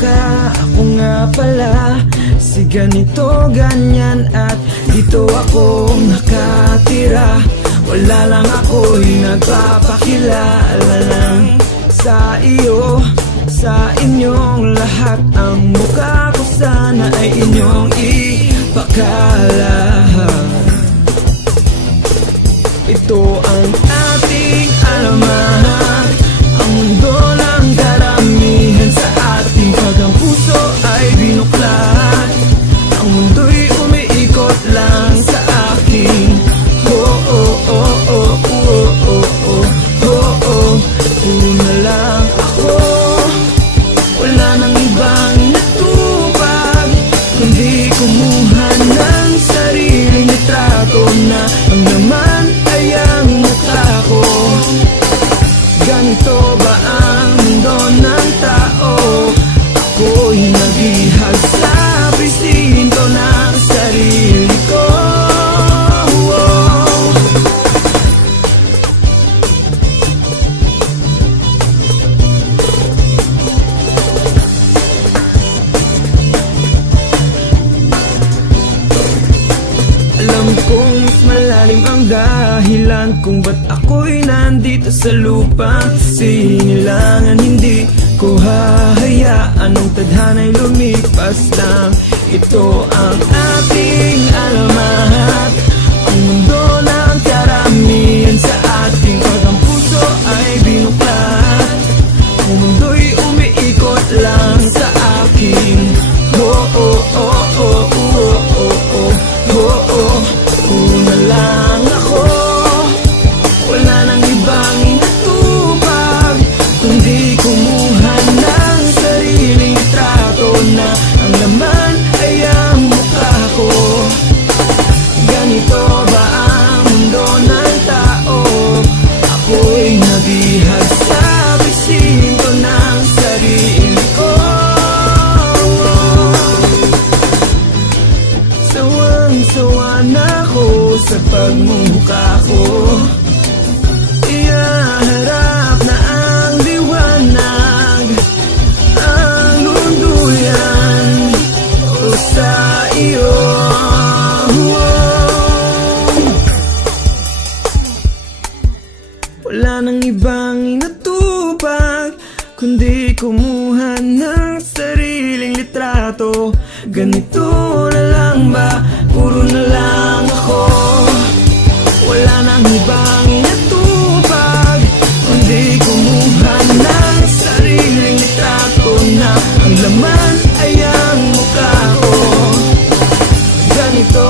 ka, ako nga pala, si ganito, ganyan at dito ako nakatira. Wala lang ako'y nagpapakilala lang sa iyo, sa inyong lahat. Ang mukha ko sana ay inyong ipakala. Ito ang ating alamat, ang mundo ng karamihan sa ating pag ang puso ay binuklat. Ang mundo'y umiikot lang sa akin. Oh, oh, oh, oh, oh, oh, oh, oh, oh. Puro na lang ako, wala nang ibang natupag, kundi kumuha ng sariling litrato na ang laman ay ang mukha ko. Ganito ba ang mundo ng tao? Ako'y naghihag sa presinto ng sarili ko. Alam kong mas malalim ang dahilan kung ba't ako'y nandito sa lupa. Sinilangan hindi ko hahayaan ang tadhana'y lumipas lang. Ito ang ating alamat, ang mundo ng karamihan sa ating pag ang puso ay binuklat. Ang mundo'y umiikot lang sa akin. Oh, oh, oh, oh, oh, oh, oh, oh, oh. Una lang ako, wala nang ibang natupag, kundi kumuha ng sariling trato na ang laman ay ang mukha ko. Ganito ba ang mundo ng tao? Ako'y nabihag sa presinto ng sarili ko. Sawang-sawa na ako sa pagmumukha ko. Iyaharap na ang liwanag, ang lunduyan o sa iyo. Wala nang ibang inatupag, kundi kumuha ng sariling litrato. Ganito na lang ba? Puro na lang ako, wala nang ibang inatupag, kundi kumuha ng sariling litrato na ang laman ay ang mukha ko. Ganito